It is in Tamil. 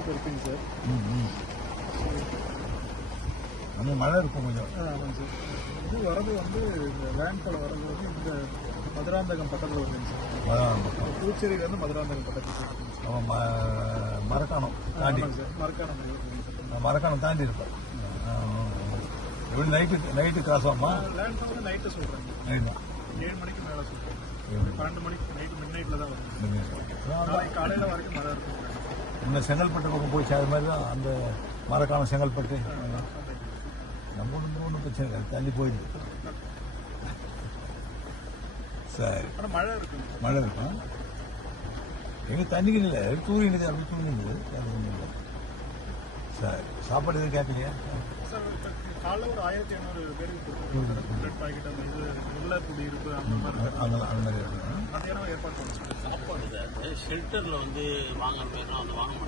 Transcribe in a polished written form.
அளவுக்கு இருக்குங்க சார். அந்த மழை இருக்கும் கொஞ்சம். ஆமாங்க சார். இது வரது வந்து இந்த லேண்ட்ஃபால் வரது வந்து இந்த மதுராந்தகம் பக்கத்தில் வருதுங்க சார். பூச்சேரியிலேருந்து மதுராந்தகம் பக்கத்தில் மரக்காணம் தாண்டி சார். மரக்காணம் தாண்டி இருப்பேன். எப்படி நைட்டு கிராஸ் ஆகுமா? லேண்ட்ஃபால் வந்து நைட்டு சொல்கிறேங்க. நைட்டு 7 மணிக்கு மேலே சொல்கிறேன். 12 மணிக்கு நைட்டு மிட் நைட்டில் தான் வரும். காலையில் வரைக்கும் மழை இருக்கும். இந்த செங்கல்பட்டு பக்கம் போயிடுச்சு அது மாதிரி தான் அந்த மரக்காணம் செங்கல்பட்டு. நம்ம ஒன்றும் பிரச்சனை இல்லை, தள்ளி போயிடுது. சரி, மழை இருக்கும். மழை இருக்கும். எங்கள் தண்ணிக்கு இல்லை, தூங்கிடுது, அப்படி தூங்கிடுது. சரி, சாப்பாடு எதுவும் கேட்பீங்க சார்? காலைல ஒரு 1500 பேருக்கு பிரெட் பாக்கெட் அந்த இது உள்ள குடியிருப்பு அந்த மாதிரி அந்த மாதிரி மத்தியானம் ஏற்பாடு பண்ணுவோம். சாப்பாடு ஷெல்டரில் வந்து வாங்குற மாதிரிலாம் வந்து வாங்க